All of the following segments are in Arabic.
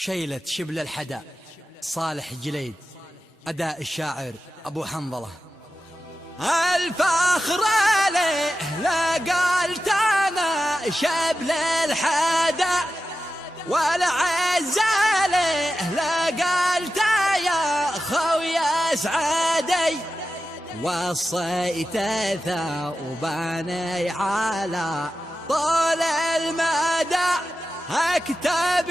شيلة شبل الحدا صالح جليد. أداء الشاعر أبو حنظلة. الفخر عليه لا قلت أنا شبل الحدا، والعز عليه لا قلت يا خويا سعدي، وصيت ثوباني على طول المدى، اكتب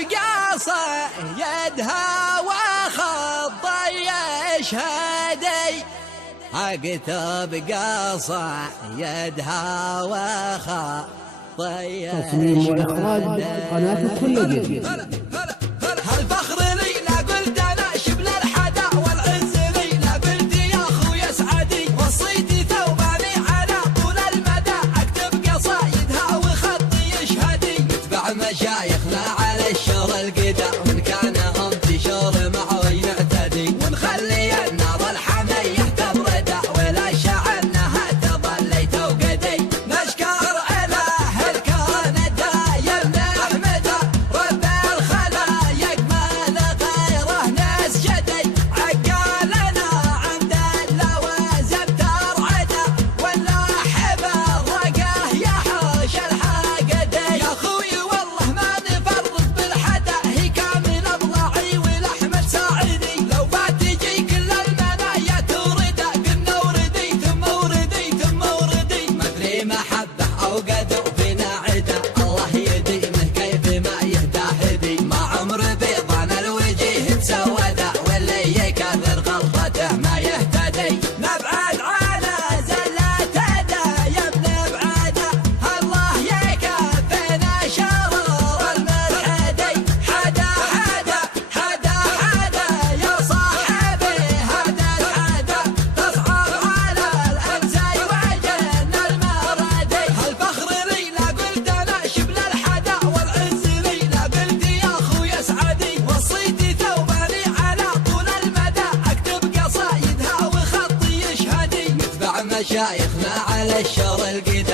قصيدها وخطي يشهدي، اكتب قصيدها وخطي تصميم واخراج قناة كل جديد. الفخر لي لا قلت انا شبل الحدا، والعز لي لا قلت يا خويا سعدي، وصيتي ثوباني على طول المدى، اكتب قصايدها وخطي يشهدي، نتبع مشايخنا على الشر القدا، وان كان انتشار معوي نعتدي، ونخلي النار الحمية تبرد، ولا شعرنها تظلي توقدي، نشكر اله الكون الدايم نحمده، رب الخلايق ما لغيره نسجدي، عقالنا عند اللوازم ترعده، واللاحب الرقاه يحوش الحاقدي، يا خوي والله ما نفرط بالحدا، هي كامل اضلاعي ولحمة ساعدي، لو بتجي كل المنايا تورده، قلنا وردي ثم وردي ثم وردي، مدري محبه او قدر بنا عدا، الله يديمه كيف ما يهدى هدي، ما عمر بيضان الوجيه تسوده، واللي يكثر غلطته ما يهتدي، نبعد على زلة دايم نبعده، الله يكفينا شرور الملحدي، حدا حدا حدا حدا يا صاحبي، هذا الحدا تصعب على الأمزاي وعجن المردي، الفخر لي لا قلت أنا شبل الحدا، والعز لي لا قلت يا خويا سعدي، وصيتي ثوباني على طول المدى، أكتب قصايدها وخطي يشهدي، نتبع مشايخنا على الشر القدا.